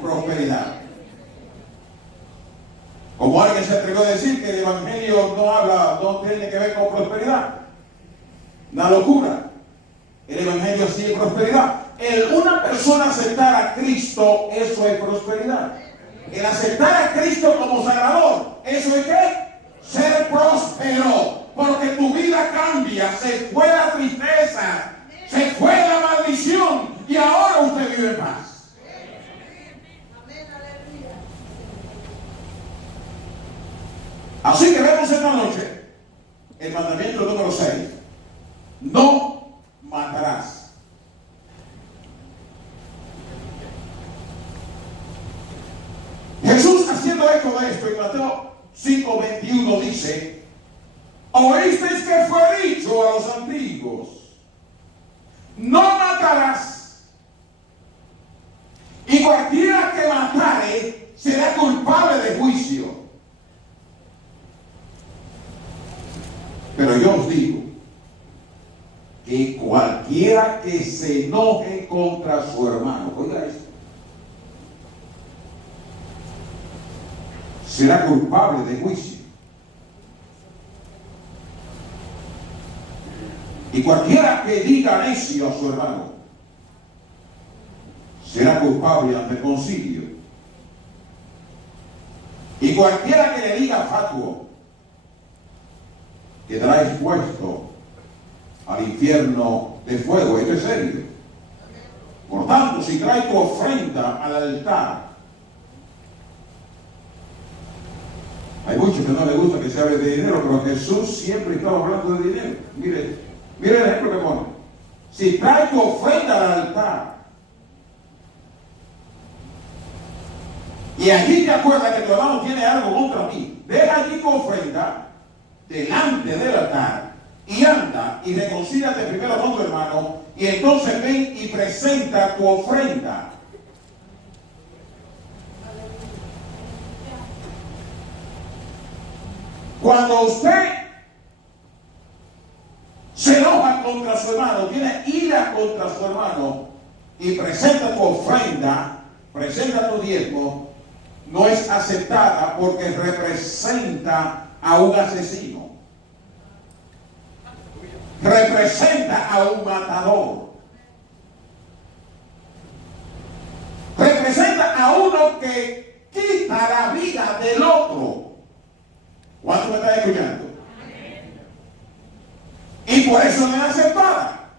prosperidad. Como alguien se atrevió a decir que el evangelio no tiene que ver con prosperidad. Una locura. El evangelio sí es prosperidad. Una persona aceptar a Cristo, eso es prosperidad. El aceptar a Cristo como Salvador, ¿eso es qué? Ser próspero. Porque tu vida cambia, se fue la tristeza, se fue la maldición y ahora usted vive en paz. Así que vemos esta noche el mandamiento número 6. No matarás. Jesús, haciendo eco de esto, en Mateo 5:21 dice: oísteis que fue dicho a los antiguos, no matarás, y cualquiera que matare será culpable de juicio. Pero yo os digo que cualquiera que se enoje contra su hermano, oiga esto, será culpable de juicio. Y cualquiera que diga necio a su hermano será culpable ante el concilio. Y cualquiera que le diga fatuo quedará expuesto al infierno de fuego. Esto es serio. Por tanto, si traes tu ofrenda al altar, hay muchos que no les gusta que se hable de dinero, pero Jesús siempre estaba hablando de dinero. Mire el ejemplo que pone. Si traes tu ofrenda al altar y allí te acuerdas que tu hermano tiene algo contra ti, deja allí tu ofrenda delante del altar y anda y reconcíliate primero con tu hermano, y entonces ven y presenta tu ofrenda. Cuando usted se enoja contra su hermano, tiene ira contra su hermano y presenta tu ofrenda, presenta tu diezmo, no es aceptada porque representa a un asesino, representa a un matador, representa a uno que quita la vida del otro. ¿Cuánto me está escuchando? Y por eso no es aceptada.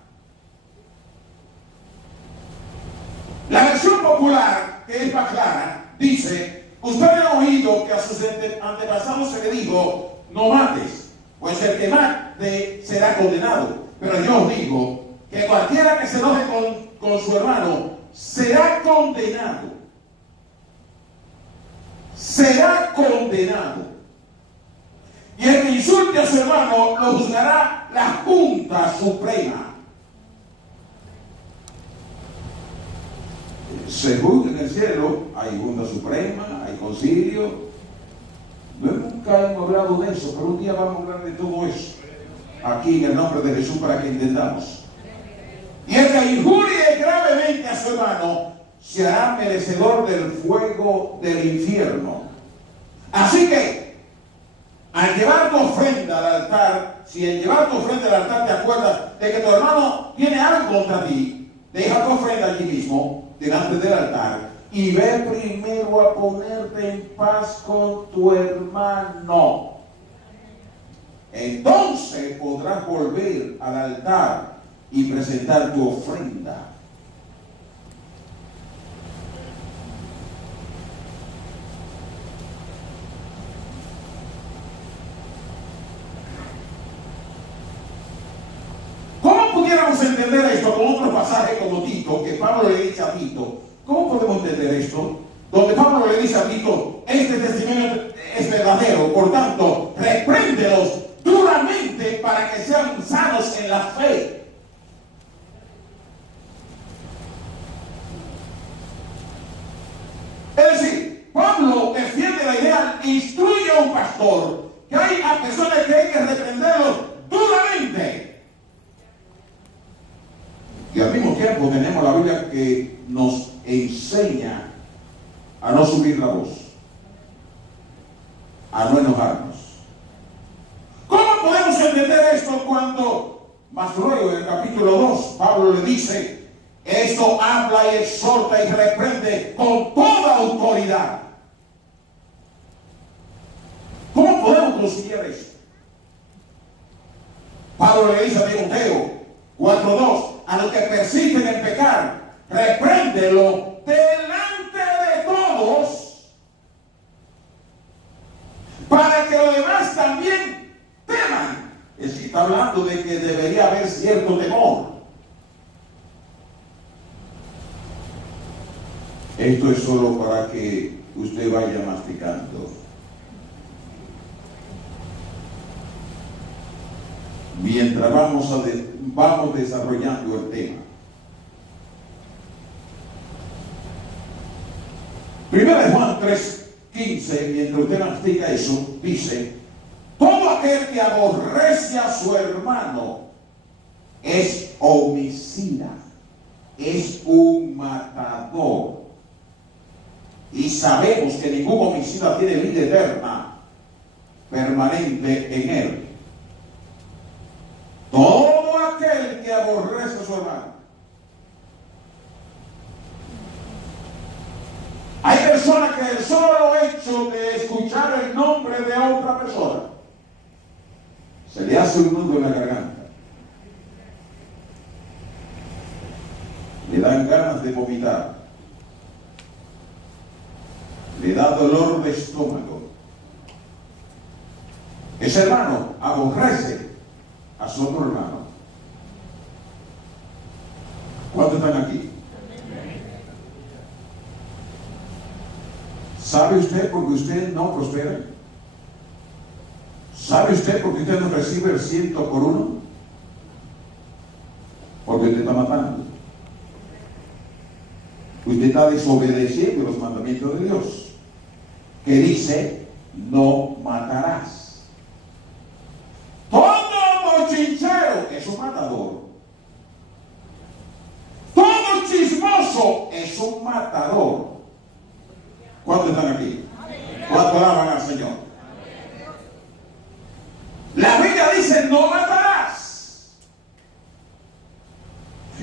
La versión popular, que es más clara, dice: ustedes han oído que a sus antepasados se le dijo, no mates, pues el que mate será condenado. Pero yo os digo que cualquiera que se enoje con su hermano será condenado. Será condenado. Y el que insulte a su hermano lo juzgará la Junta Suprema. Se juzga en el cielo, hay Junta Suprema, hay concilio. Nunca hemos hablado de eso, pero un día vamos a hablar de todo eso aquí en el nombre de Jesús para que entendamos. Y el que injurie gravemente a su hermano se hará merecedor del fuego del infierno. Así que al llevar tu ofrenda al altar, si al llevar tu ofrenda al altar te acuerdas de que tu hermano tiene algo contra ti, deja tu ofrenda allí mismo, delante del altar, y ve primero a ponerte en paz con tu hermano. Entonces podrás volver al altar y presentar tu ofrenda. Pudiéramos entender esto con otro pasaje como Tito, que Pablo le dice a Tito. ¿Cómo podemos entender esto? Donde Pablo le dice a Tito: este testimonio es verdadero, por tanto, repréndelos duramente para que sean sanos en la fe. Es decir, Pablo defiende la idea, instruye a un pastor, que hay a personas que hay que reprenderlos duramente. Y al mismo tiempo tenemos la Biblia que nos enseña a no subir la voz, a no enojarnos. ¿Cómo podemos entender esto cuando, más luego en el capítulo 2, Pablo le dice, esto habla y exhorta y reprende con toda autoridad? ¿Cómo podemos conciliar eso? Pablo le dice a Timoteo 4:2, a los que persisten en pecar, repréndelo delante de todos, para que los demás también teman. Es que está hablando de que debería haber cierto temor. Esto es solo para que usted vaya masticando. Mientras vamos desarrollando el tema. Primero de Juan 3:15, mientras usted mastica eso, dice, todo aquel que aborrece a su hermano es homicida, es un matador. Y sabemos que ningún homicida tiene vida eterna permanente en él. Todo aquel que aborrece a su hermano. Hay personas que el solo hecho de escuchar el nombre de otra persona se le hace un nudo en la garganta. Le dan ganas de vomitar. Le da dolor de estómago. Ese hermano aborrece a su otro hermano. ¿Cuántos están aquí? ¿Sabe usted por qué usted no prospera? ¿Sabe usted por qué usted no recibe el 100 por 1? Porque usted está matando. Usted está desobedeciendo los mandamientos de Dios, que dice, no matarás. Todo bochinchero es un matador. Todo chismoso es un matador. ¿Cuántos están aquí? ¿Cuántos alaban al Señor? La Biblia dice, no matarás.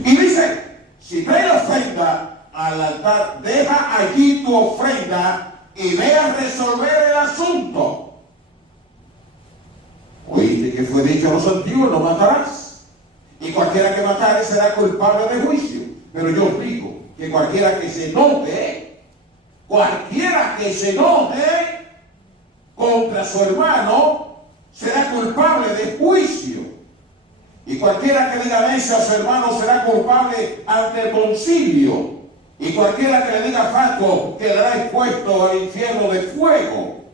Y dice, si traes ofrenda al altar, deja allí tu ofrenda y ve a resolver el asunto. Oíste que fue dicho a los antiguos, no matarás. Y cualquiera que matare será culpable de juicio. Pero yo os digo que cualquiera que se enoje contra su hermano será culpable de juicio. Y cualquiera que diga necio a su hermano será culpable ante el concilio. Y cualquiera que le diga fato quedará expuesto al infierno de fuego.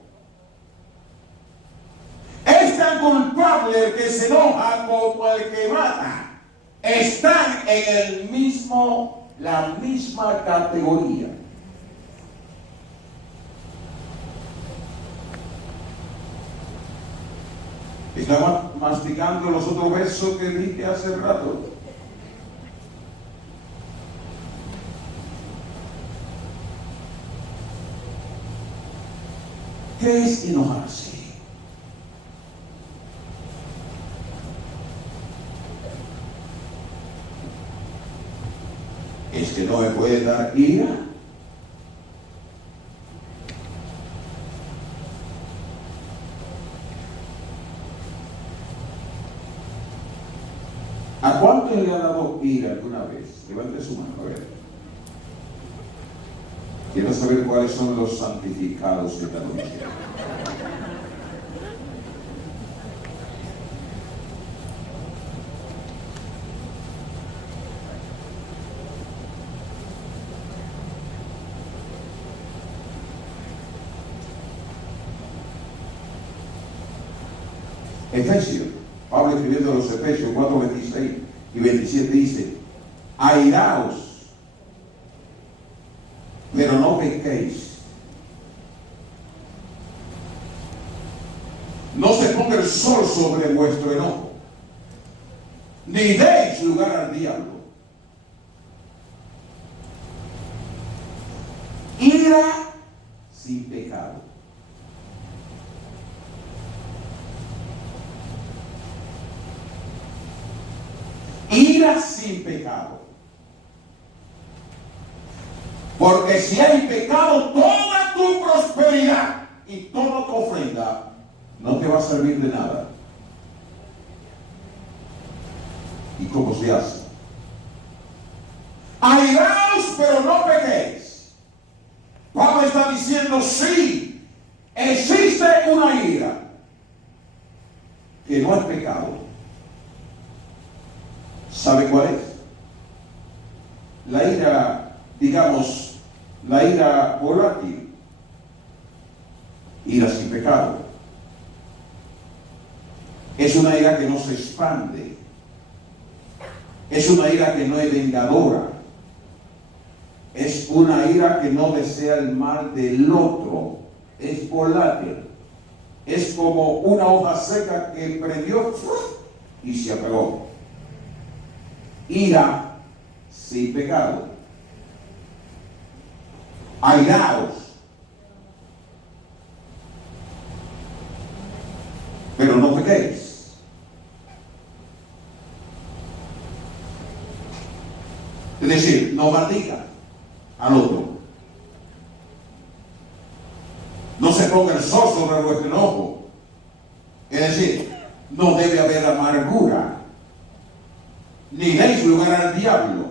Es tan culpable el que se enoja como el que mata. Están en la misma categoría. Estaba masticando los otros versos que dije hace rato. ¿Qué es enojarse? ¿Es que no me puede dar ira? ¿A cuánto le ha dado ira alguna vez? Levante su mano, a ver. Quiero saber cuáles son los santificados que están diciendo. Efesios, Pablo escribiendo a los Efesios 4:26 y 27 dice, airaos, pero no pequéis. No se ponga el sol sobre vuestro enojo, ni deis lugar al diablo. Ira sin pecado. Ira sin pecado. Porque si hay pecado, toda tu prosperidad y toda tu ofrenda no te va a servir de nada. ¿Y cómo se hace? Airaos, pero no pequéis. Pablo está diciendo, sí, existe una ira que no es pecado. ¿Sabe cuál es? La ira, digamos, la ira volátil. Ira sin pecado. Es una ira que no se expande. Es una ira que no es vengadora. Es una ira que no desea el mal del otro. Es volátil. Es como una hoja seca que prendió y se apagó. Ira sin pecado. Airaos, pero no pequéis. Es decir, no maldiga al otro. No se ponga el sol sobre vuestro enojo. Es decir, no debe haber amargura. Ni deis lugar al diablo.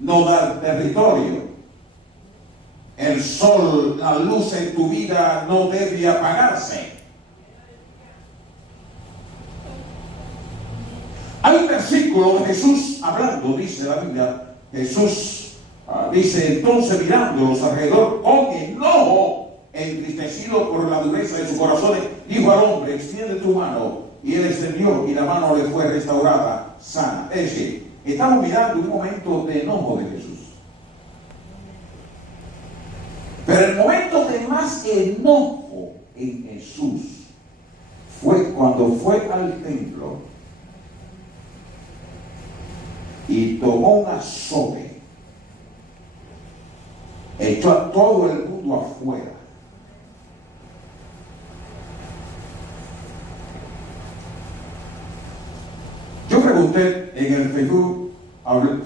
No dar territorio. El sol, la luz en tu vida no debe apagarse. Hay un versículo de Jesús hablando, dice la Biblia. Jesús dice, entonces mirándolos alrededor con enojo, entristecido por la dureza de sus corazones, dijo al hombre, extiende tu mano. Y él extendió y la mano le fue restaurada sana. Es decir, estamos mirando un momento de enojo de Jesús. Pero el momento de más enojo en Jesús fue cuando fue al templo y tomó un azote, echó a todo el mundo afuera. Yo pregunté en el Facebook,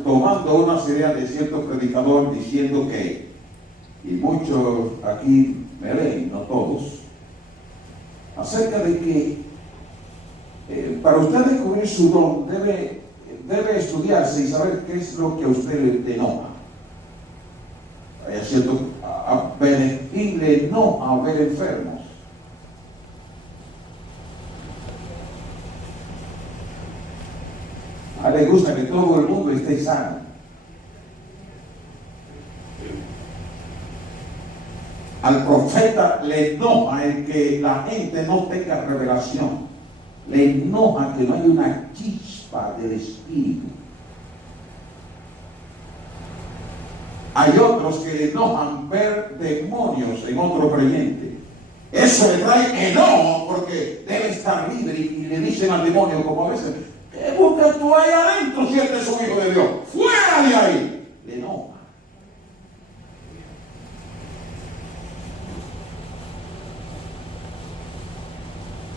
tomando una serie de ciertos predicadores diciendo que, y muchos aquí me leen, no todos, acerca de que para usted descubrir su don debe estudiarse y saber qué es lo que a usted le enoja. Es cierto, a Benedictín le enoja ver enfermos. A él le gusta que todo el mundo esté sano. Al profeta le enoja el que la gente no tenga revelación. Le enoja que no haya una chispa del Espíritu. Hay otros que le enojan ver demonios en otro creyente. Eso le trae enojo porque debe estar libre y le dicen al demonio, como a veces, ¿qué buscas tú ahí adentro si este es un hijo de Dios? ¡Fuera de ahí! Le enoja.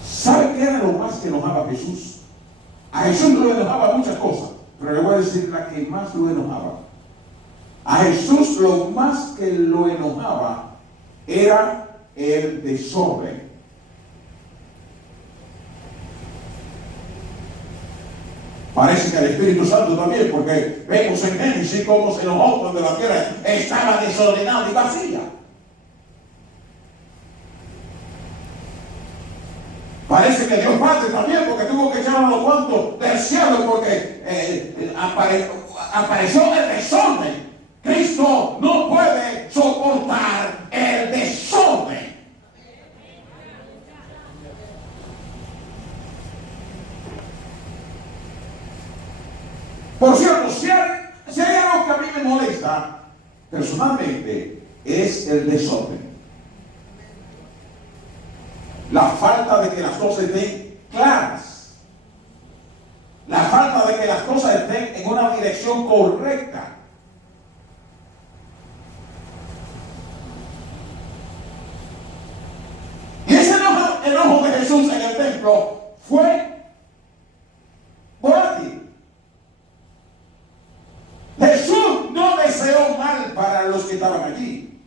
¿Sabe qué era lo más que enojaba a Jesús? A Jesús lo enojaba muchas cosas, pero le voy a decir la que más lo enojaba. A Jesús lo más que lo enojaba era el desorden. Parece que el Espíritu Santo también, porque vemos en Génesis cómo se enojó cuando la tierra estaba desordenada y vacía. Parece que Dios Padre también, porque tuvo que echar unos cuantos del cielo, porque apareció el desorden. Cristo no puede soportar el desorden. Por cierto, si hay algo que a mí me molesta personalmente, es el desorden. La falta de que las cosas estén claras. La falta de que las cosas estén en una dirección correcta. Jesús en el templo fue volátil. Jesús no deseó mal para los que estaban allí.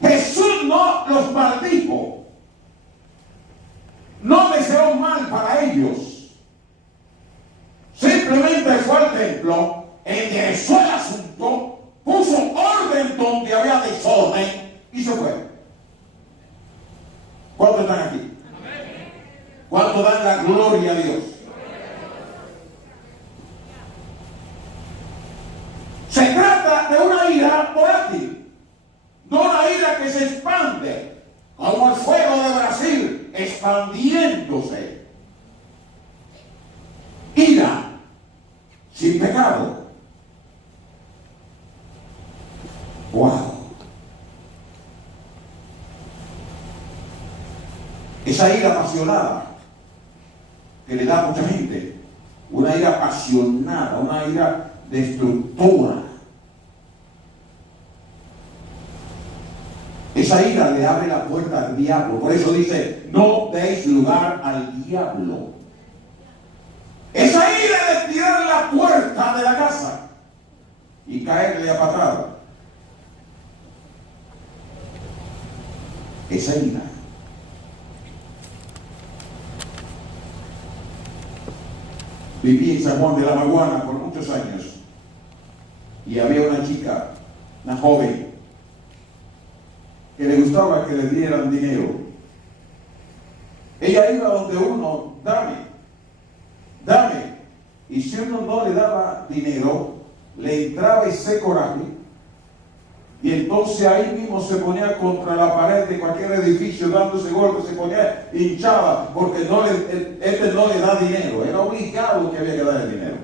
Jesús no los maldijo. No deseó mal para ellos. Simplemente fue al templo, enderezó el asunto, puso orden donde había desorden y se fue. ¿Cuántos están aquí? ¿Cuántos dan la gloria a Dios? Se trata de una ira volátil, no una ira que se expande, como el fuego de Brasil expandiéndose. Ira sin pecado. ¡Wow! Esa ira apasionada que le da a mucha gente, una ira apasionada, una ira destructora. Esa ira le abre la puerta al diablo. Por eso dice, no deis lugar al diablo. Esa ira de tirar la puerta de la casa y caerle a patada. Esa ira. Viví en San Juan de la Maguana por muchos años y había una chica, una joven, que le gustaba que le dieran dinero. Ella iba donde uno, dame. Y si uno no le daba dinero, le entraba ese coraje y entonces ahí mismo se ponía contra la pared de cualquier edificio dándose golpes, se ponía hinchada porque este no le da dinero. Era obligado que había que dar el dinero.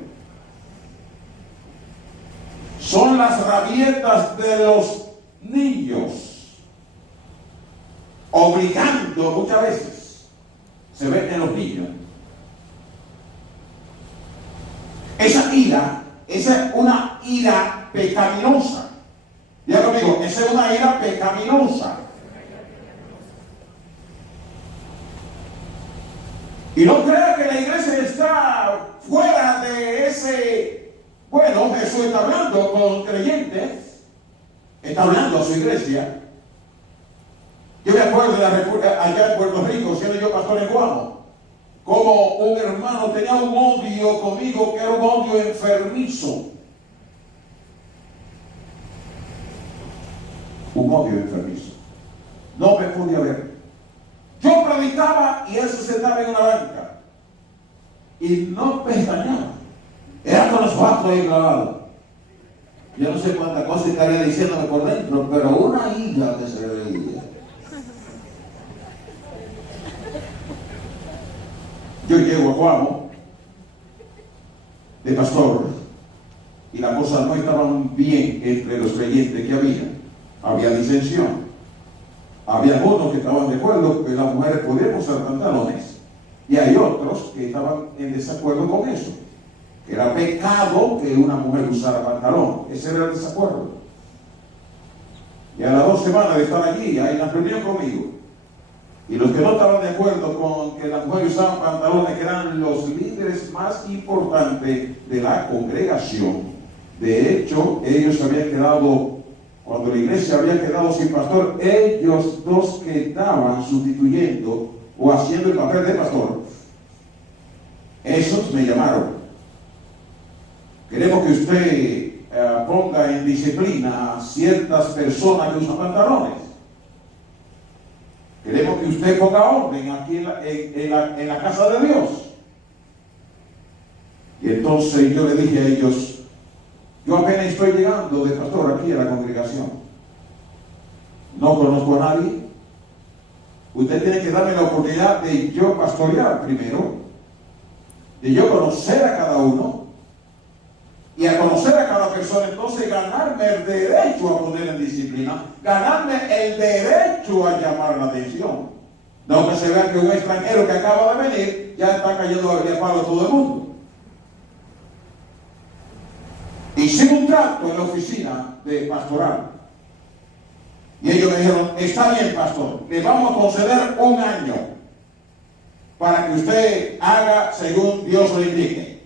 Son las rabietas de los niños, obligando muchas veces. Se ven en los niños. Esa ira, esa es una ira pecaminosa. Ya lo digo, esa es una ira pecaminosa. Y no crea que la iglesia está fuera de ese. Bueno, Jesús está hablando con creyentes, está hablando a su iglesia. Yo me acuerdo de la República, allá en Puerto Rico, siendo yo pastor en Guamo, como un hermano tenía un odio conmigo que era un odio enfermizo. Un odio enfermizo. No me podía ver. Yo predicaba y él se sentaba en una banca y no pestañeaba. Era con los ojos ahí clavados. Yo no sé cuántas cosas estaría diciéndome por dentro, pero una ira que se veía. Yo llego a Guamo de pastor y las cosas no estaban bien entre los creyentes que había. Había disensión. Había algunos que estaban de acuerdo que las mujeres podían usar pantalones y hay otros que estaban en desacuerdo con eso. Era pecado que una mujer usara pantalón. Ese era el desacuerdo. Y a las 2 semanas de estar allí, hay una reunión conmigo. Y los que no estaban de acuerdo con que las mujeres usaban pantalones, que eran los líderes más importantes de la congregación. De hecho, ellos habían quedado, cuando la iglesia había quedado sin pastor, ellos dos que estaban sustituyendo o haciendo el papel de pastor, esos me llamaron. Queremos que usted ponga en disciplina a ciertas personas que usan pantalones. Queremos que usted ponga orden aquí en la casa de Dios. Y entonces yo le dije a ellos, yo apenas estoy llegando de pastor aquí a la congregación. No conozco a nadie. Usted tiene que darme la oportunidad de yo pastorear primero, de yo conocer a cada uno, y a conocer a cada persona, entonces ganarme el derecho a poner en disciplina, ganarme el derecho a llamar la atención. No que se vea que un extranjero que acaba de venir ya está cayendo de palo a todo el mundo. Hicimos un trato en la oficina de pastoral. Y ellos me dijeron, está bien, pastor, le vamos a conceder 1 año para que usted haga según Dios le indique.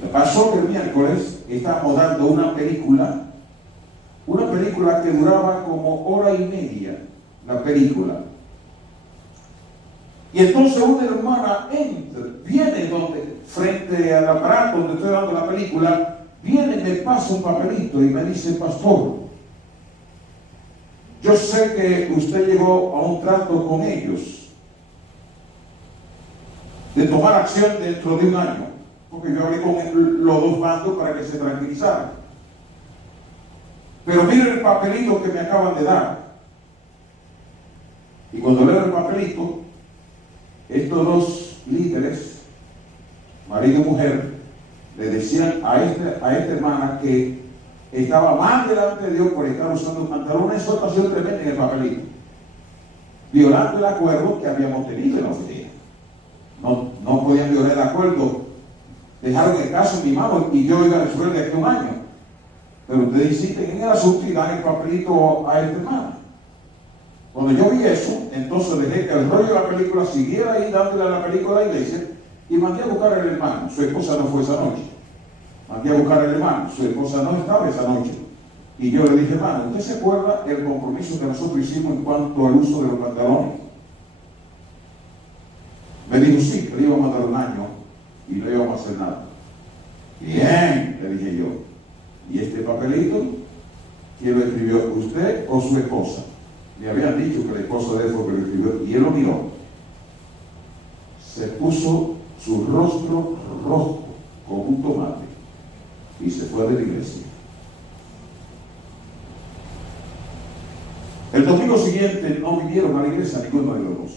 Me pasó que el miércoles estábamos dando una película que duraba como 1 hora y media, la película. Y entonces una hermana viene frente al aparato donde estoy dando la película, viene y me pasa un papelito y me dice, pastor, yo sé que usted llegó a un trato con ellos de tomar acción dentro de 1 año, porque yo hablé con los dos bandos para que se tranquilizaran. Pero miren el papelito que me acaban de dar. Y cuando leo el papelito, estos 2 líderes, marido y mujer, le decían a esta hermana que estaba mal delante de Dios por estar usando pantalones. Una exhortación tremenda en el papelito, violando el acuerdo que habíamos tenido en la oficina. No podían violar el acuerdo. Dejaron el caso en mi mano y yo iba a resolver de aquí a 1 año. Pero ustedes insisten en el asunto y dan el papelito a esta hermana. Cuando yo vi eso, entonces dejé que el rollo de la película siguiera ahí dándole a la película a la iglesia y mandé a buscar al hermano. Su esposa no fue esa noche. Mandé a buscar al hermano. Su esposa no estaba esa noche. Y yo le dije, hermano, ¿usted se acuerda el compromiso que nosotros hicimos en cuanto al uso de los pantalones? Me dijo, sí, que le íbamos a dar 1 año y no íbamos a hacer nada. Bien, le dije yo. ¿Y este papelito? ¿Quién lo escribió? ¿Usted o su esposa? Le habían dicho que la esposa de él fue que lo escribió. Y él lo miró. Se puso su rostro rojo como un tomate y se fue de la iglesia. El domingo siguiente no vinieron a la iglesia ninguno de los dos.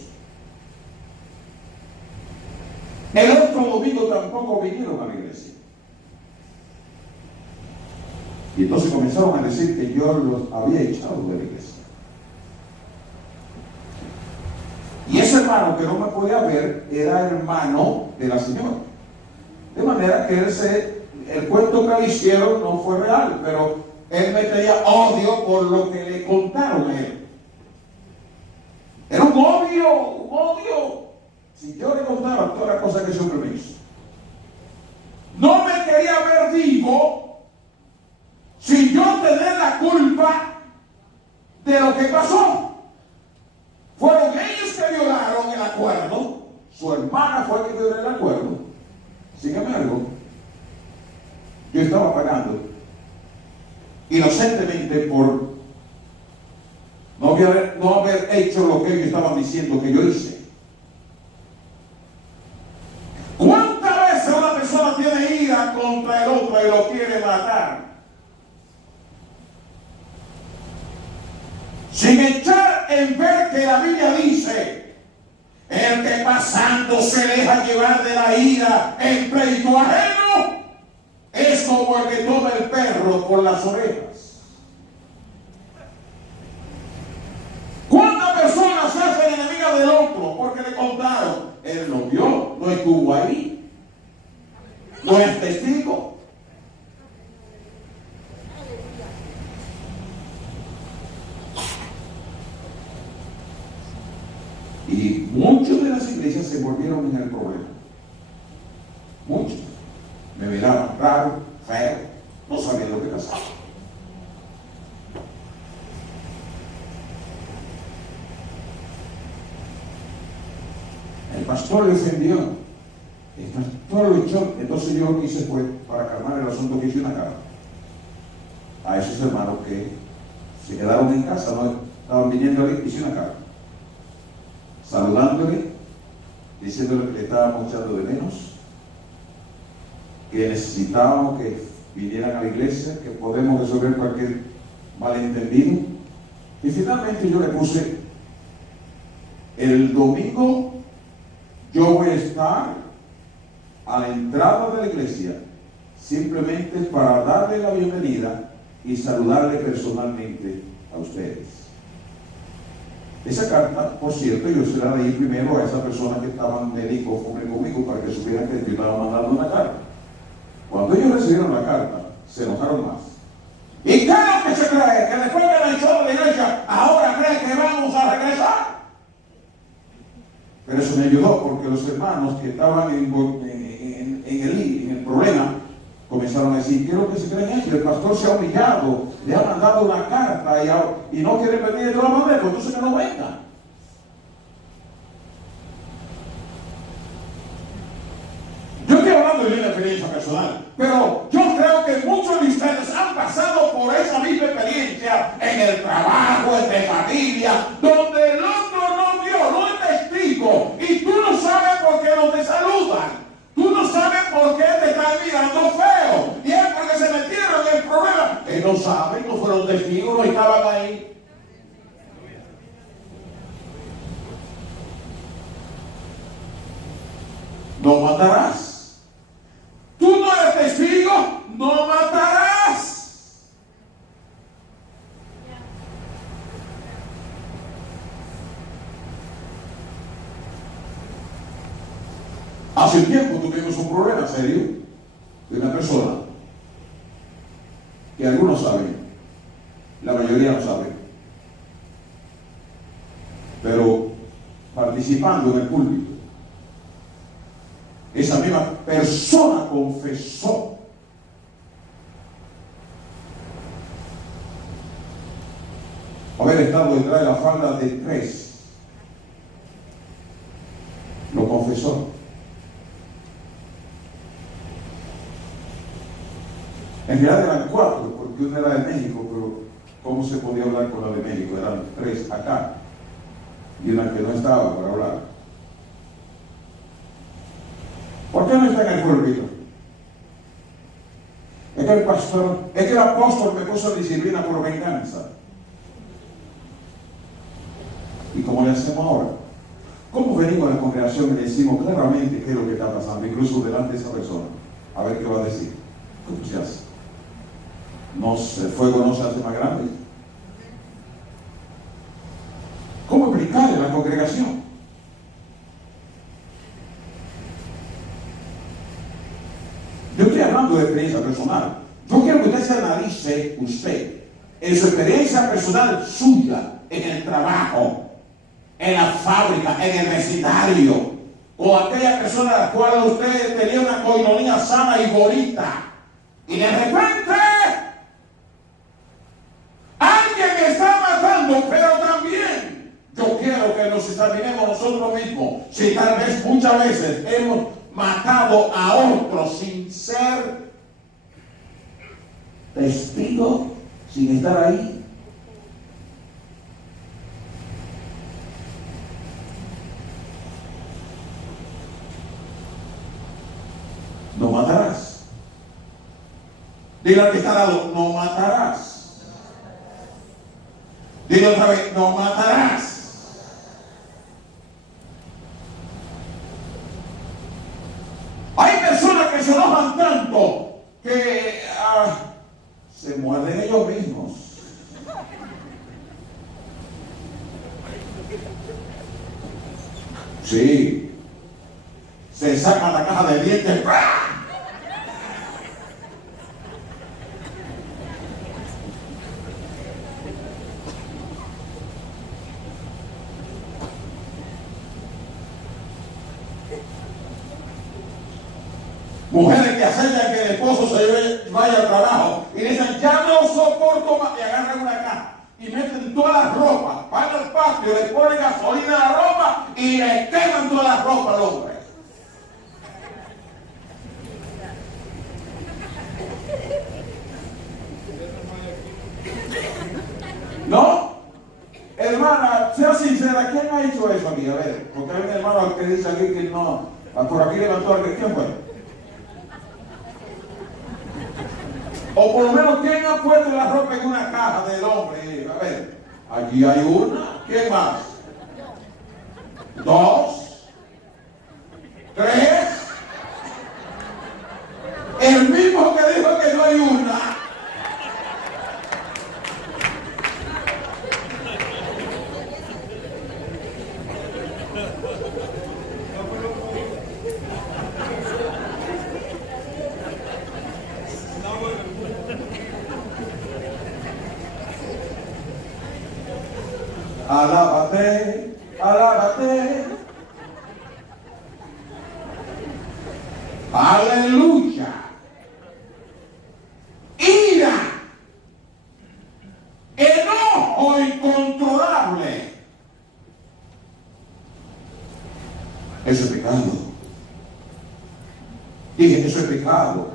El otro domingo tampoco vinieron a la iglesia. Y entonces comenzaron a decir que yo los había echado de la iglesia. Y ese hermano que no me podía ver era hermano de la señora. De manera que el cuento que le hicieron no fue real, pero él me tenía odio por lo que le contaron a él. Era un odio. Si yo le contaba todas las cosas que siempre me hizo. No me quería ver vivo sin yo tener la culpa de lo que pasó. Fueron ellos que violaron el acuerdo. Su hermana fue que violó el acuerdo. Sin embargo, yo estaba pagando inocentemente por no haber hecho lo que ellos estaban diciendo que yo hice. ¿Cuántas veces una persona tiene ira contra el otro y lo quiere matar? Sin echar en ver que la Biblia dice: el que pasando se deja llevar de la ira en pleito ajeno es como el que toma el perro por las orejas. ¿Cuántas personas se hacen enemigas del otro porque le contaron? Él lo vio, no estuvo ahí, no es testigo. Y muchos de las iglesias se volvieron en el problema. Muchos. Me miraban raro, feo, no sabían lo que pasaba. El pastor le ofendió. El pastor lo echó. Entonces yo lo que hice fue, para calmar el asunto, que hice una carta a esos hermanos que se quedaron en casa, no estaban viniendo ahí, hice una carta saludándole, diciéndole que le estábamos echando de menos, que necesitábamos que vinieran a la iglesia, que podemos resolver cualquier malentendido. Y finalmente yo le puse: el domingo yo voy a estar a la entrada de la iglesia simplemente para darle la bienvenida y saludarle personalmente a ustedes. Esa carta, por cierto, yo se la leí primero a esa persona que estaban médicos conmigo para que supieran que yo estaba mandando una carta. Cuando ellos recibieron la carta, se enojaron más. ¿Y qué es lo que se cree? Que después eso me ayudó, porque los hermanos que estaban en el problema comenzaron a decir: ¿qué es lo que se creen ellos? El pastor se ha humillado, le ha mandado una carta y no quiere venir de otra manera, pues entonces que no venga. Yo estoy hablando de una experiencia personal, pero yo creo que muchos de ustedes han pasado por esa misma experiencia en el trabajo, entre familia, donde el otro no vio, no es testigo, y tú no sabes por qué no te saludan. Tú no sabes por qué te están mirando feo. Y es porque se metieron en el problema. Ellos no saben, no fueron testigos, no estaban ahí. No matarás. Tú no eres testigo, no matarás. Hace tiempo tuvimos un problema serio de una persona que algunos saben, la mayoría no sabe, pero participando en el púlpito, esa misma persona confesó haber estado detrás de la falda de 3. Lo confesó. En realidad eran 4, porque una era de México, pero ¿cómo se podía hablar con la de México? Eran 3 acá y una que no estaba para hablar. ¿Por qué no está en el púlpito? Es que el apóstol me puso disciplina por venganza. ¿Y cómo le hacemos ahora? ¿Cómo venimos a la congregación y le decimos claramente qué es lo que está pasando, incluso delante de esa persona? A ver qué va a decir. ¿Cómo se hace? El fuego no se hace más grande. ¿Cómo explicarle a la congregación? Yo estoy hablando de experiencia personal. Yo quiero que usted se analice en su experiencia personal suya, en el trabajo, en la fábrica, en el vecindario, o aquella persona a la cual usted tenía una coinonía sana y bonita, y de repente alguien está matando. Pero también yo quiero que nos examinemos nosotros mismos si tal vez muchas veces hemos matado a otros sin ser testigo, sin estar ahí. No matarás. Dile al que está al lado: no matarás. Dile otra vez: no matarás. Hay personas que se enojan tanto que se muerden ellos mismos. Sí. Se sacan la caja de dientes. Mujeres que aceitan que el esposo se vaya al trabajo y dicen: ya no soporto más, y agarran una caja y meten toda la ropa, van al patio, le ponen gasolina a la ropa y le queman toda la ropa al hombre. ¿No? Hermana, sea sincera, ¿quién ha hecho eso aquí? A ver, porque hay un hermano que dice aquí que no, por aquí levantó el que, ¿quién fue? O por lo menos, ¿quién ha puesto la ropa en una caja del hombre? A ver, aquí hay una. ¿Quién más? 2, 3. El mismo que dijo que no hay una. Alábate, alábate. Aleluya. Ira. Enojo incontrolable. Eso es pecado. Dije, eso es pecado.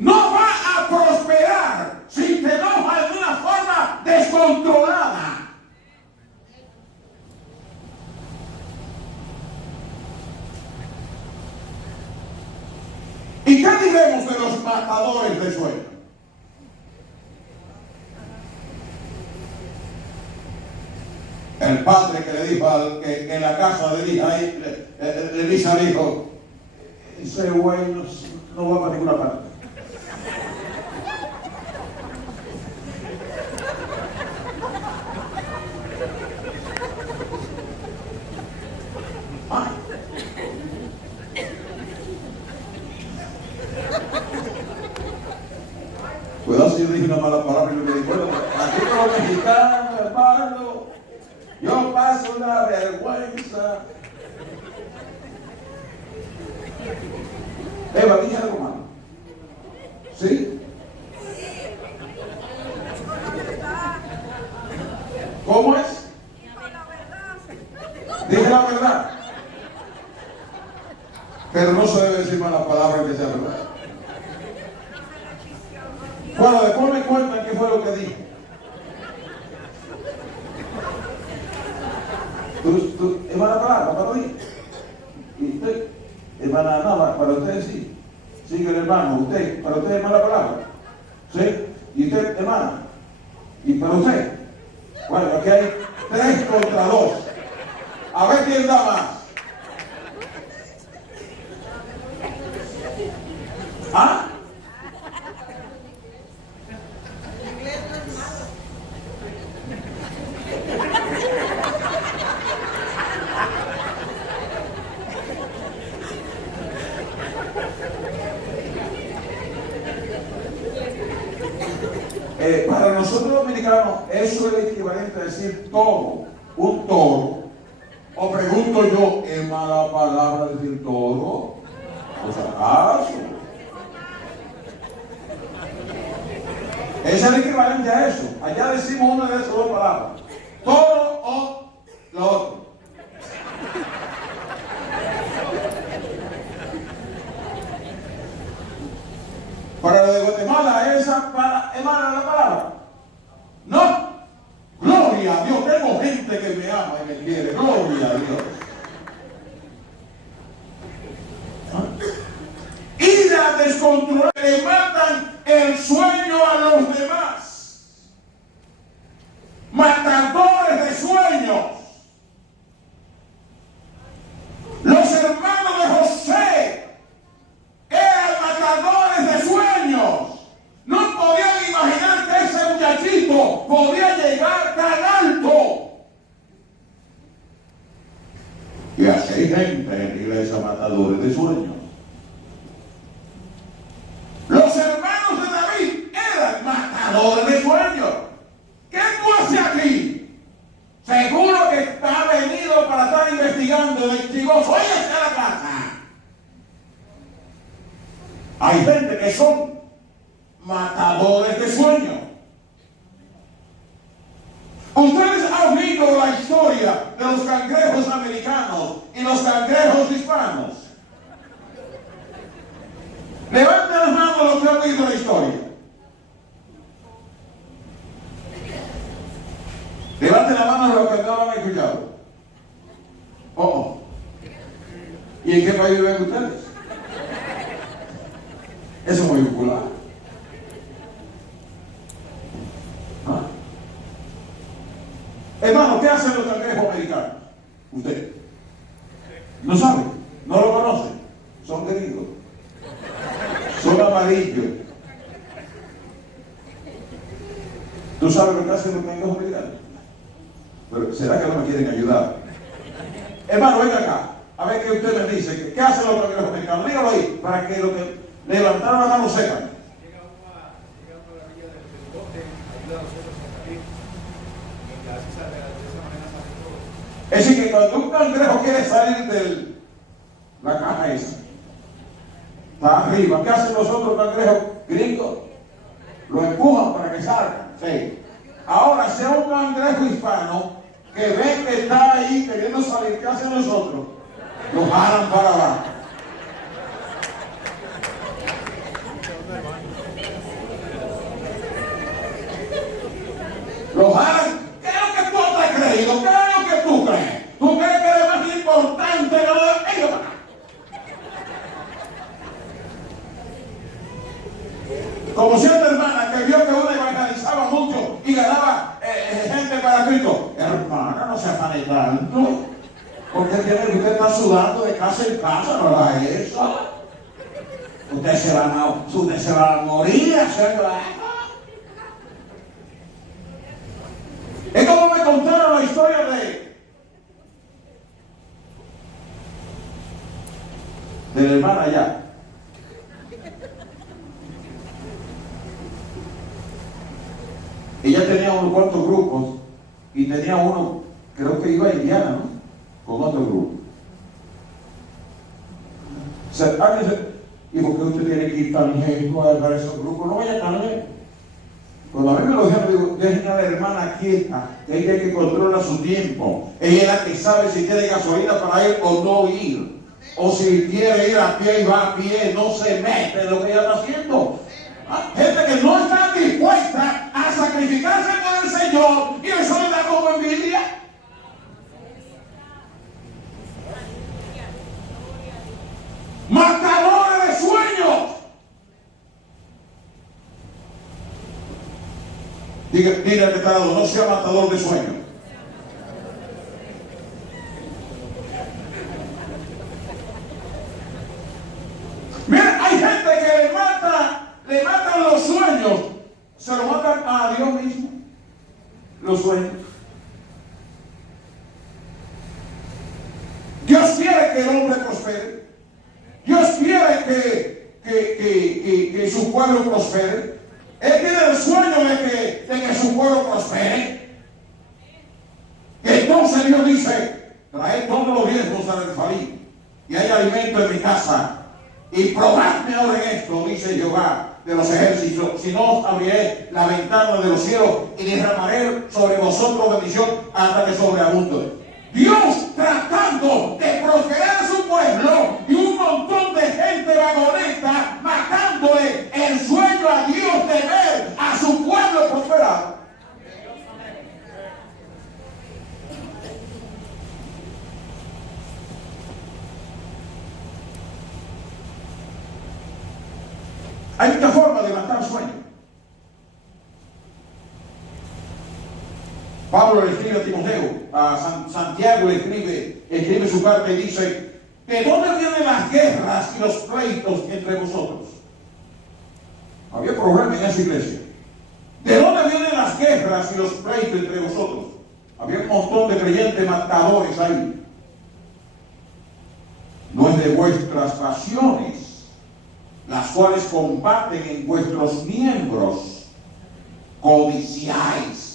No va a prosperar si te enoja de una forma descontrolada. ¿Y qué diremos de los matadores de sueños? El padre que le dijo que en la casa de Elisa dijo, ese güey no va para ninguna parte. Cuidado si yo dije una mala palabra y me dijo, bueno, aquí como mexicano, hermano, yo paso una vergüenza. Eva, dije algo malo. ¿Sí? ¿Cómo es? Dije la verdad. Pero no se debe decir mala palabra que sea verdad. Bueno, después me cuentan qué fue lo que dije. ¿Es mala palabra para mí? ¿Y usted? ¿Es mala palabra para usted? Sí. Sí, el hermano, usted, para usted es mala palabra. ¿Sí? ¿Y usted, hermana? ¿Y para usted? Bueno, aquí hay 3 contra 2. A ver quién da más. ¿Ah? Para nosotros los dominicanos, eso es el equivalente a decir toro, un toro. O pregunto yo, ¿es mala palabra decir toro? ¿Por si acaso? Es el equivalente a eso. Allá decimos una de esas 2 palabras. Toro o lo otro. Para lo de Guatemala, esa es mala la palabra. No. Gloria a Dios. Tengo gente que me ama y me quiere. Gloria a Dios. Ira descontrolada. Le matan el sueño a los demás. Matadores de sueños. Los hermanos de José eran matadores de sueños. No podían imaginar que ese muchachito podía llegar tan alto. Y así hay gente en la iglesia matadores de sueños. Los hermanos de David eran matadores de sueños. ¿Qué tú haces aquí? Seguro que está venido para estar investigando de chigoso. Váyase a la casa. Hay gente que son matadores de sueños. Ustedes han visto la historia de los cangrejos americanos y los cangrejos hispanos. Levanten las manos los que han visto la historia. Levanten la mano los que no han escuchado. Oh. ¿Y en qué país viven ustedes? Eso es muy popular. ¿Ah? Hermano, ¿qué hacen los cangrejos americanos? Usted no sabe, no lo conoce. Son gringos, son amarillos. ¿Tú sabes lo que hacen los cangrejos americanos? Pero ¿será que no me quieren ayudar? Hermano, venga acá, a ver qué usted me dice. ¿Qué hacen los cangrejos americanos? Dígalo ahí, para que lo que levantaron la mano sepan. Llega uno a la orilla del bote, ayuda a los otros a salir. Y así sale, de esa manera sale todo. Es decir, que cuando un cangrejo quiere salir de la caja esa, arriba. ¿Qué hacen los otros cangrejos gringos? Lo empujan para que salgan. Sí. Ahora, sea un cangrejo hispano que ven que está ahí queriendo salir, ¿qué hacen los otros? Lo jalan para abajo. Lo jalan. ¿Qué es lo que tú te has creído? ¿Qué es lo que tú crees? ¿Tú crees que es más importante que lo de ellos? Como cierta hermana que vio que uno evangelizaba mucho y ganaba gente para Cristo. Hermana, no se afane tanto. Porque usted está sudando de casa en casa, no haga eso. Usted se va a morir haciendo eso. Es como me contaron la historia de la hermana allá. Ella tenía unos cuantos grupos y tenía uno, creo que iba a Indiana, ¿no? Con otro grupo. O sea, ¿y por qué usted tiene que ir tan lejos para esos grupos? No vaya tan lejos. Cuando a mí me lo dijeron, digo, dejen a la hermana quieta, que ella es que controla su tiempo. Ella es la que sabe si tiene gasolina para ir o no ir. O si quiere ir a pie y va a pie, no se mete en lo que ella está haciendo. Gente que no está dispuesta a sacrificarse por el Señor y eso le da como envidia. Matadores de sueños. Dile al que está al lado, no sea matador de sueños. Mira, hay gente que le matan los sueños, se lo matan a Dios mismo, los sueños. Dios quiere que el hombre prospere. Dios quiere que su pueblo prospere. Él tiene el sueño de que su pueblo prospere. Entonces Dios dice, traed todos los diezmos al alfolí y hay alimento en mi casa. Y probadme ahora en esto, dice Jehová de los ejércitos, si no os abriré la ventana de los cielos y derramaré sobre vosotros bendición hasta que sobreabunde. Dios tratando de prosperar a su pueblo y un montón de gente vagoneta matándole el sueño a Dios de ver a su pueblo prosperar. Hay muchas formas de matar sueños. Pablo le escribe a Timoteo, a Santiago le escribe su carta y dice, ¿de dónde vienen las guerras y los pleitos entre vosotros? Había problemas en esa iglesia. ¿De dónde vienen las guerras y los pleitos entre vosotros? Había un montón de creyentes matadores ahí. No es de vuestras pasiones, las cuales combaten en vuestros miembros, codiciáis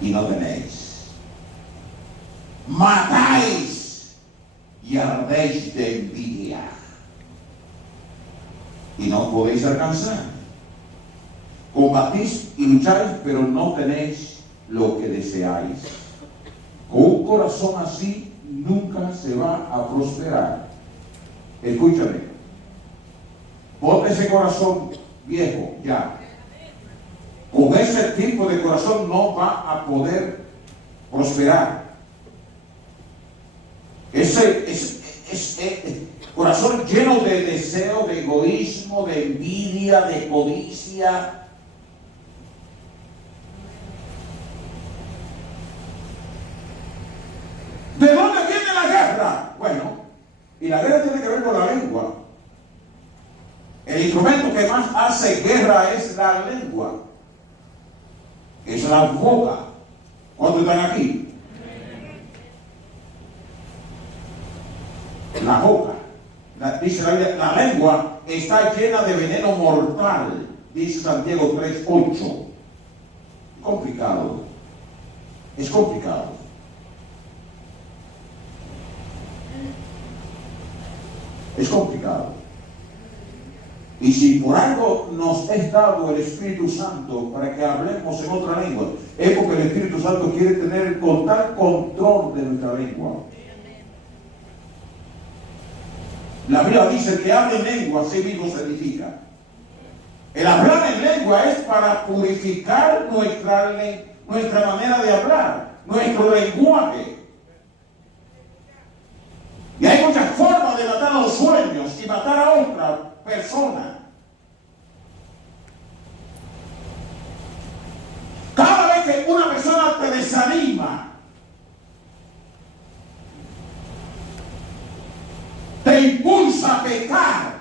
y no tenéis, matáis y ardéis de envidia y no podéis alcanzar, combatís y lucháis pero no tenéis lo que deseáis. Con un corazón así nunca se va a prosperar. Escúchame, ponte ese corazón viejo ya. Con ese tipo de corazón no va a poder prosperar. Ese corazón lleno de deseo, de egoísmo, de envidia, de codicia. ¿De dónde viene la guerra? Bueno, y la guerra tiene que ver con la lengua. El instrumento que más hace guerra es la lengua. Es la boca. ¿Cuántos están aquí? La boca. Dice la Biblia, la lengua está llena de veneno mortal. Dice Santiago 3:8. Complicado. Es complicado. Es complicado. Y si por algo nos es dado el Espíritu Santo para que hablemos en otra lengua, es porque el Espíritu Santo quiere tener el total control de nuestra lengua. La Biblia dice que habla en lengua, así mismo se edifica. El hablar en lengua es para purificar nuestra manera de hablar, nuestro lenguaje. Y hay muchas formas de matar a los sueños y matar a otra persona. Cada vez que una persona te desanima, te impulsa a pecar,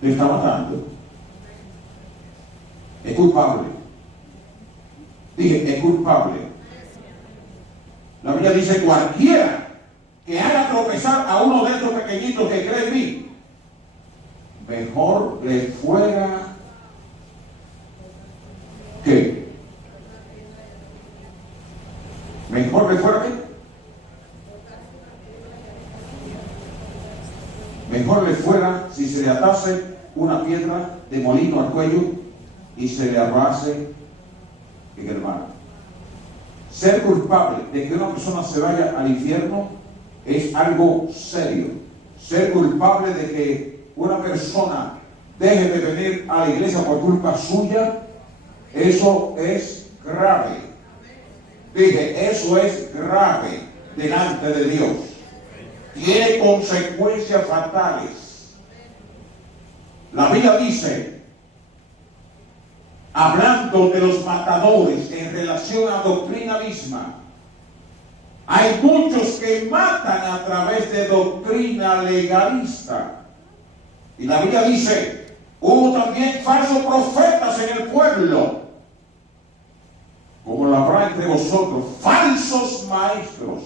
te está matando. Es culpable. Dije, es culpable. La Biblia dice: cualquiera que haga tropezar a uno de estos pequeñitos que cree en mí, mejor le fuera ¿qué? Mejor le fuera ¿qué? Mejor le fuera si se le atase una piedra de molino al cuello y se le arrase en el mar. Ser culpable de que una persona se vaya al infierno es algo serio. Ser culpable de que una persona deje de venir a la iglesia por culpa suya, eso es grave. Dije, eso es grave delante de Dios. Tiene consecuencias fatales. La Biblia dice, hablando de los matadores en relación a doctrina misma, hay muchos que matan a través de doctrina legalista. Y la Biblia dice, hubo también falsos profetas en el pueblo, como lo habrá entre vosotros, falsos maestros.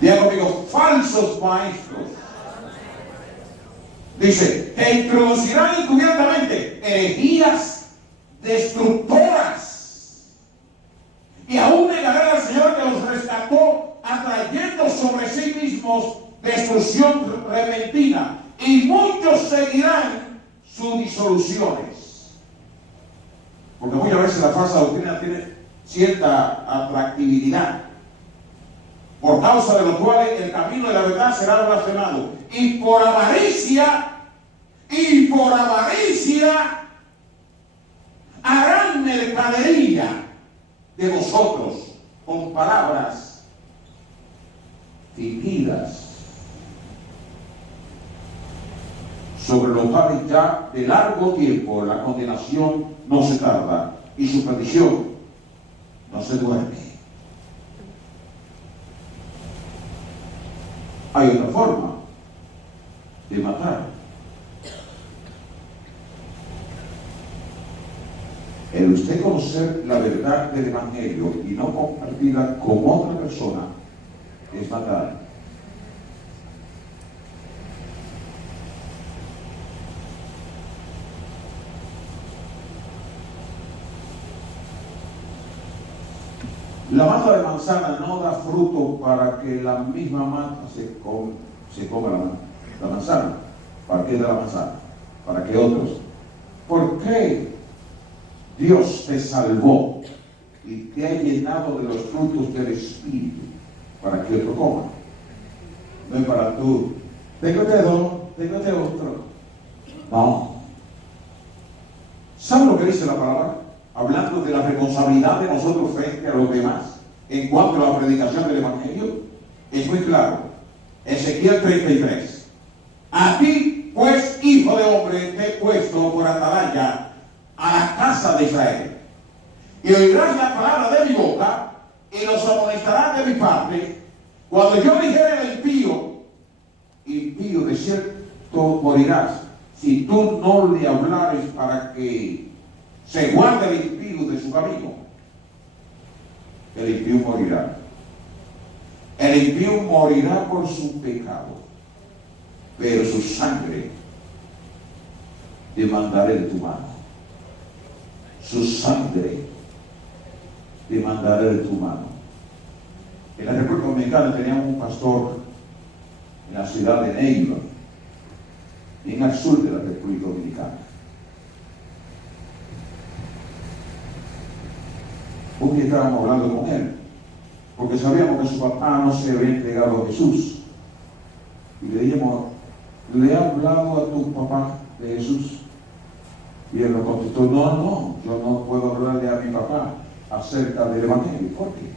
Diga conmigo, falsos maestros. Dice, que introducirán encubiertamente herejías destructoras. Y aún negarán al Señor que los rescató, atrayendo sobre sí mismos destrucción repentina. Y muchos seguirán sus disoluciones. Porque muchas veces la falsa doctrina tiene cierta atractividad, por causa de lo cual el camino de la verdad será blasfemado. Y por avaricia, harán mercadería de vosotros con palabras fingidas, sobre los cuales ya de largo tiempo la condenación no se tarda y su perdición no se duerme. Hay otra forma de matar. El usted conocer la verdad del Evangelio y no compartirla con otra persona es matar. La mata de manzana no da fruto para que la misma mata se coma la manzana. ¿Para qué da la manzana? Para que otros. ¿Por qué Dios te salvó y te ha llenado de los frutos del Espíritu? Para que otro coma. No es para tú. Tengo este otro. No. ¿Saben lo que dice la palabra? Hablando de la responsabilidad de nosotros frente a los demás en cuanto a la predicación del Evangelio, es muy claro. Ezequiel 33. A ti, pues, hijo de hombre, te he puesto por atalaya a la casa de Israel. Y oirás la palabra de mi boca y los amonestarás de mi parte. Cuando yo dijere al impío, de cierto morirás, si tú no le hablares para que se guarde el impío de su camino. El impío morirá. El impío morirá por su pecado, pero su sangre demandaré de tu mano. Su sangre demandaré de tu mano. En la República Dominicana teníamos un pastor en la ciudad de Neiva, bien al sur de la República Dominicana. Un día estábamos hablando con él, porque sabíamos que su papá no se había entregado a Jesús. Y le dijimos, ¿le ha hablado a tu papá de Jesús? Y él nos contestó, no, yo no puedo hablarle a mi papá acerca del Evangelio. ¿Por qué?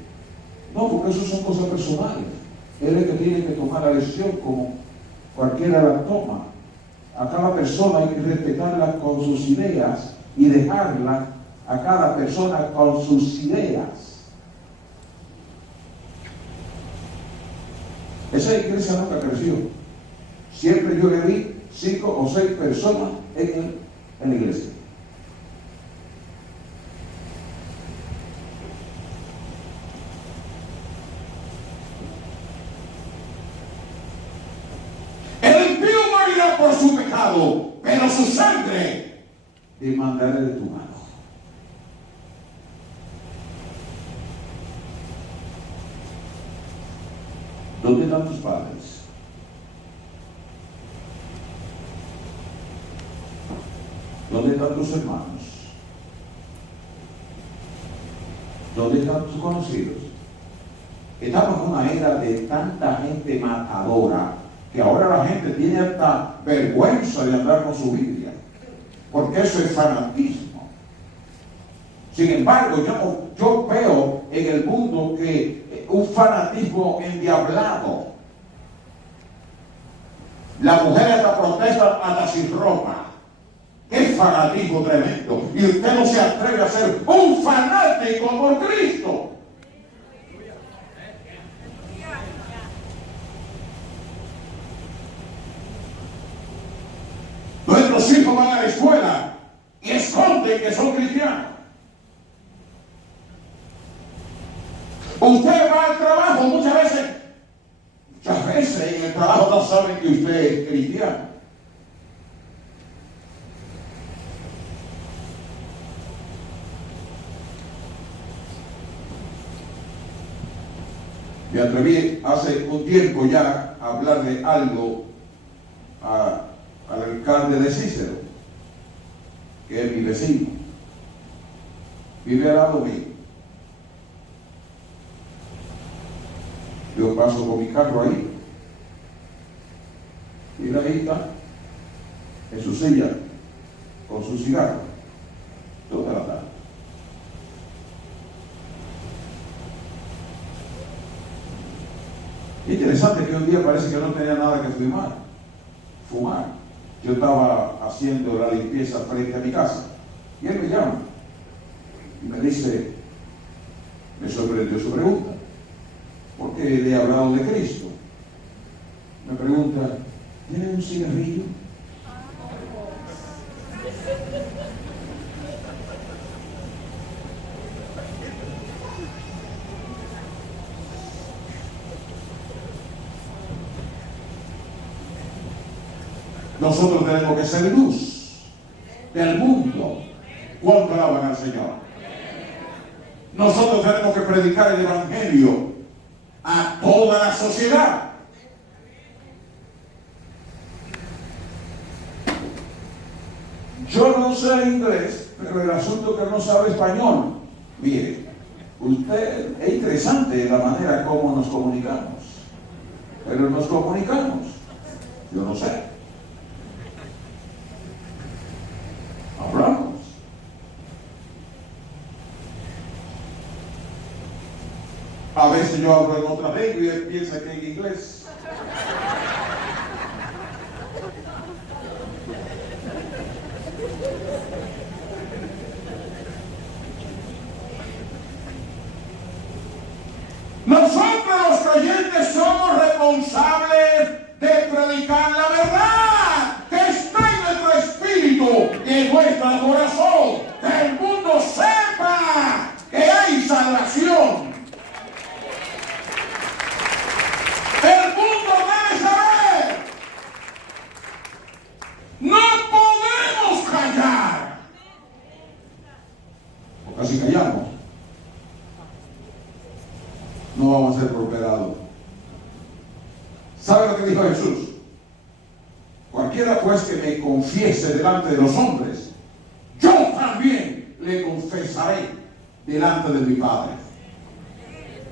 No, porque eso son cosas personales. Él es el que tiene que tomar la decisión como cualquiera la toma. A cada persona hay que respetarla con sus ideas y dejarla a cada persona con sus ideas. Esa iglesia nunca creció. Siempre yo le vi 5 o 6 personas en la iglesia. El impío morirá por su pecado, pero su sangre demandaré de tu mano. ¿Dónde están tus padres? ¿Dónde están tus hermanos? ¿Dónde están tus conocidos? Estamos en una era de tanta gente matadora que ahora la gente tiene hasta vergüenza de andar con su Biblia, porque eso es fanatismo. Sin embargo, yo veo en el mundo que un fanatismo endiablado. La mujer hasta protesta hasta sin ropa. ¡Qué fanatismo tremendo! Y usted no se atreve a ser un fanático por Cristo. Nuestros hijos van a la escuela y esconden que son cristianos. Usted va al trabajo muchas veces en el trabajo no saben que usted es cristiano. Me atreví hace un tiempo ya a hablar de algo al alcalde de Cícero, que es mi vecino. Vive al lado mío. Yo paso con mi carro ahí. Y ahí está, en su silla, con su cigarro, toda la tarde. Interesante que un día parece que no tenía nada que fumar. Yo estaba haciendo la limpieza frente a mi casa y él me llama y me dice, me sorprendió su pregunta, porque le he hablado de Cristo. Me pregunta, ¿tiene un cigarrillo? Nosotros tenemos que ser luz del mundo. ¿Cuánto alaban al Señor? Nosotros tenemos que predicar el Evangelio a toda la sociedad. Yo no sé inglés, pero el asunto es que no sabe español. Mire, usted, es interesante la manera como nos comunicamos, pero nos comunicamos. Yo no sé. Hablamos. A veces yo hablo en otra lengua y él piensa que en inglés. Nosotros los creyentes somos responsables de predicar la verdad que está en nuestro espíritu y en nuestro corazón. Que el mundo sepa que hay salvación. El mundo debe saber. No podemos callar. Porque si callamos, no vamos a ser prosperar. cualquiera pues que me confiese delante de los hombres, yo también le confesaré delante de mi Padre.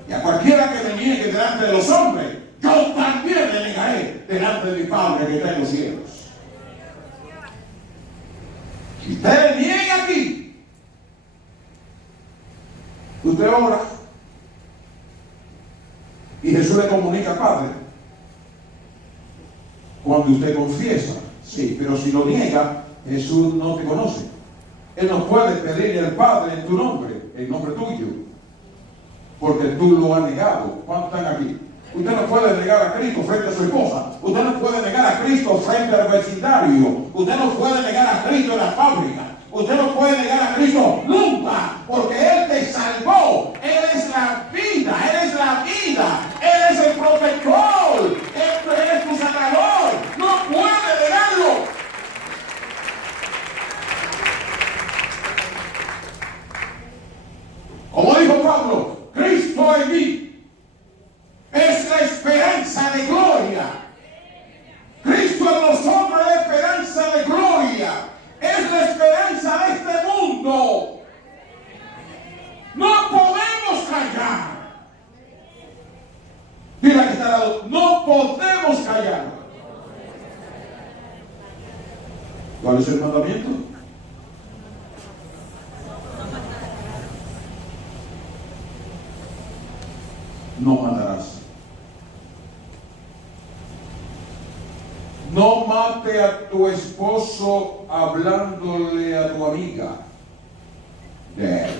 Y a cualquiera que me niegue delante de los hombres, yo también le negaré delante de mi Padre que está en los cielos. Si usted le niega aquí, usted ora y Jesús le comunica al Padre. Cuando usted confiesa, sí, pero si lo niega, Jesús no te conoce. Él no puede pedirle al Padre en tu nombre, en nombre tuyo, porque tú lo has negado. ¿Cuántos están aquí? Usted no puede negar a Cristo frente a su esposa. Usted no puede negar a Cristo frente al vecindario. Usted no puede negar a Cristo en la fábrica. Usted no puede negar a Cristo nunca, porque Él te salvó. Él es la vida, Él es la vida, Él es el protector, Él es tu sanador. No puede negarlo. Como dijo Pablo, Cristo en mí es la esperanza de gloria. Cristo en nosotros es la esperanza de gloria. Es la esperanza de este mundo. No podemos callar. Dile a que está al lado, no podemos callar. ¿Cuál es el mandamiento? No matarás. No mate a tu esposo hablándole a tu amiga de él.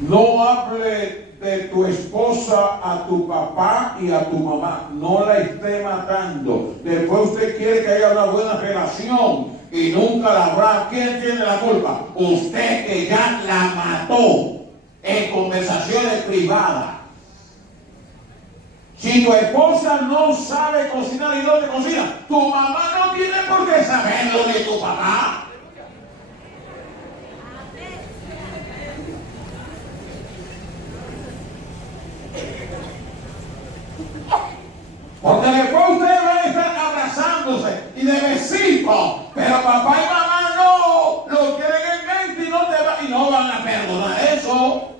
No hable de tu esposa a tu papá y a tu mamá. No la esté matando. Después usted quiere que haya una buena relación y nunca la habrá. ¿Quién tiene la culpa? Usted, que ya la mató en conversaciones privadas. Si tu esposa no sabe cocinar y no te cocina, tu mamá no tiene por qué saberlo de tu papá. Porque después ustedes van a estar abrazándose y de besitos, pero papá y mamá no lo quieren en mente y no van a perdonar eso.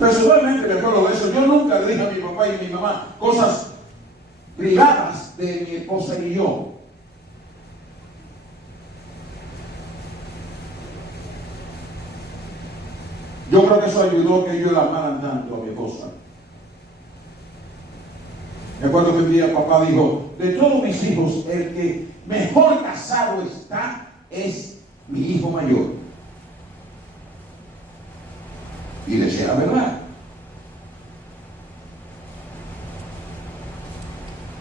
Personalmente, me acuerdo de eso. Yo nunca le dije a mi papá y a mi mamá cosas privadas de mi esposa y yo. Yo creo que eso ayudó a que yo la amaran tanto a mi esposa. Me acuerdo que un día papá dijo, de todos mis hijos, el que mejor casado está es mi hijo mayor. Y decía la verdad.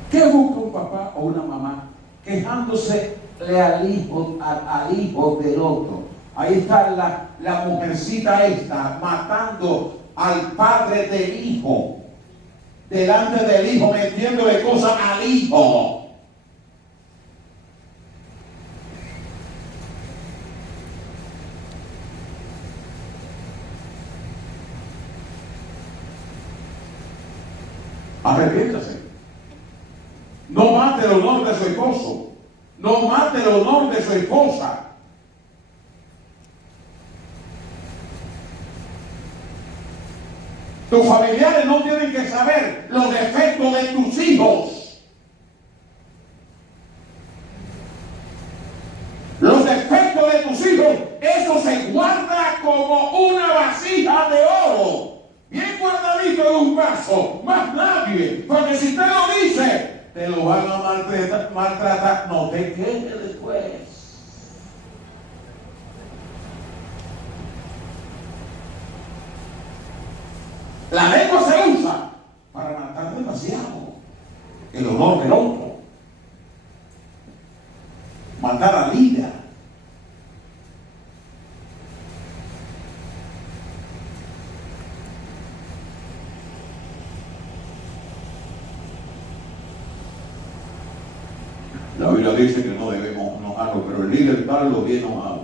¿Qué busca un papá o una mamá quejándose al hijo del otro? Ahí está la mujercita esta matando al padre del hijo, delante del hijo, metiéndole cosas al hijo. Arrepiéntase. No mate el honor de su esposo. No mate el honor de su esposa. Tus familiares no tienen que saber los defectos de tus hijos. Los defectos de tus hijos, eso se guarda como una vasija de oro. Bien guardadito en un vaso, más nadie, porque si usted lo dice, te lo van a maltratar, no te quejes después. La lengua se usa para matar demasiado el honor del otro, matar al líder. La Biblia dice que no debemos enojarnos, pero pero el líder tal lo viene enojado.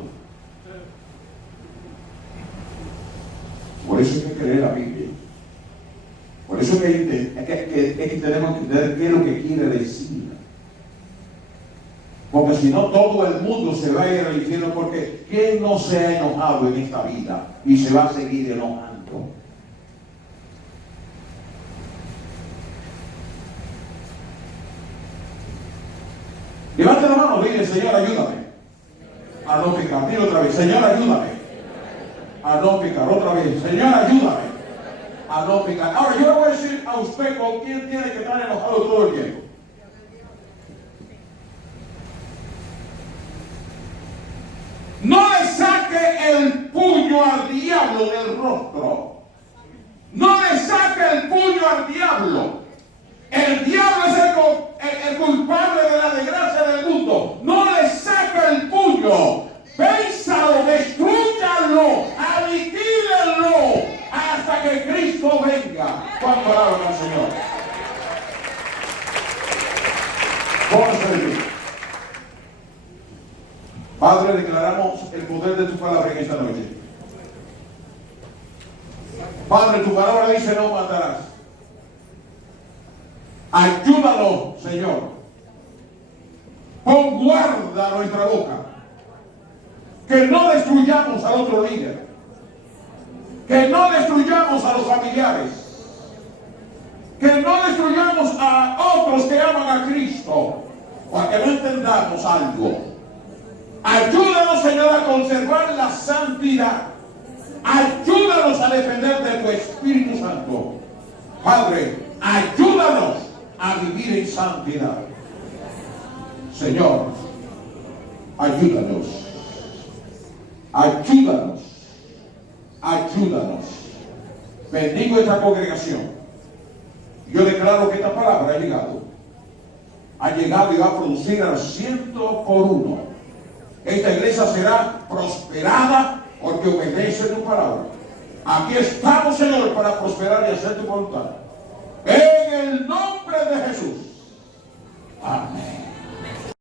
Por eso hay que creer la Biblia. Por eso es que tenemos que entender qué es lo que quiere decir. Porque si no, todo el mundo se va a ir al infierno, porque ¿quién no se ha enojado en esta vida y se va a seguir enojando? Levante la mano, dile: Señor, ayúdame a no pecar. Dile otra vez: Señor, ayúdame a no pecar. Otra vez: Señor, ayúdame a no pecar. Ahora yo le voy a decir a usted con quién tiene que estar enojado todo el tiempo. No le saque el puño al diablo del rostro. No le saque el puño al diablo. El diablo es el culpable de la desgracia del mundo. No le saque el puño. Vénsalo, destrúyalo, aniquílenlo hasta que Cristo venga. ¿Cuánto alaban al Señor? Póngase de pie. Padre, declaramos el poder de tu palabra en esta noche. Padre, tu palabra dice: no matarás. Ayúdanos, Señor. Pon guarda a nuestra boca. Que no destruyamos al otro líder. Que no destruyamos a los familiares. Que no destruyamos a otros que aman a Cristo. Para que no entendamos algo. Ayúdanos, Señor, a conservar la santidad. Ayúdanos a depender de tu Espíritu Santo. Padre, ayúdanos a vivir en santidad. Señor, ayúdanos. Ayúdanos. Ayúdanos. Bendigo esta congregación. Yo declaro que esta palabra ha llegado. Ha llegado y va a producir al 100%. Esta iglesia será prosperada porque obedece tu palabra. Aquí estamos, Señor, para prosperar y hacer tu voluntad. En el nombre de Jesús. Amén.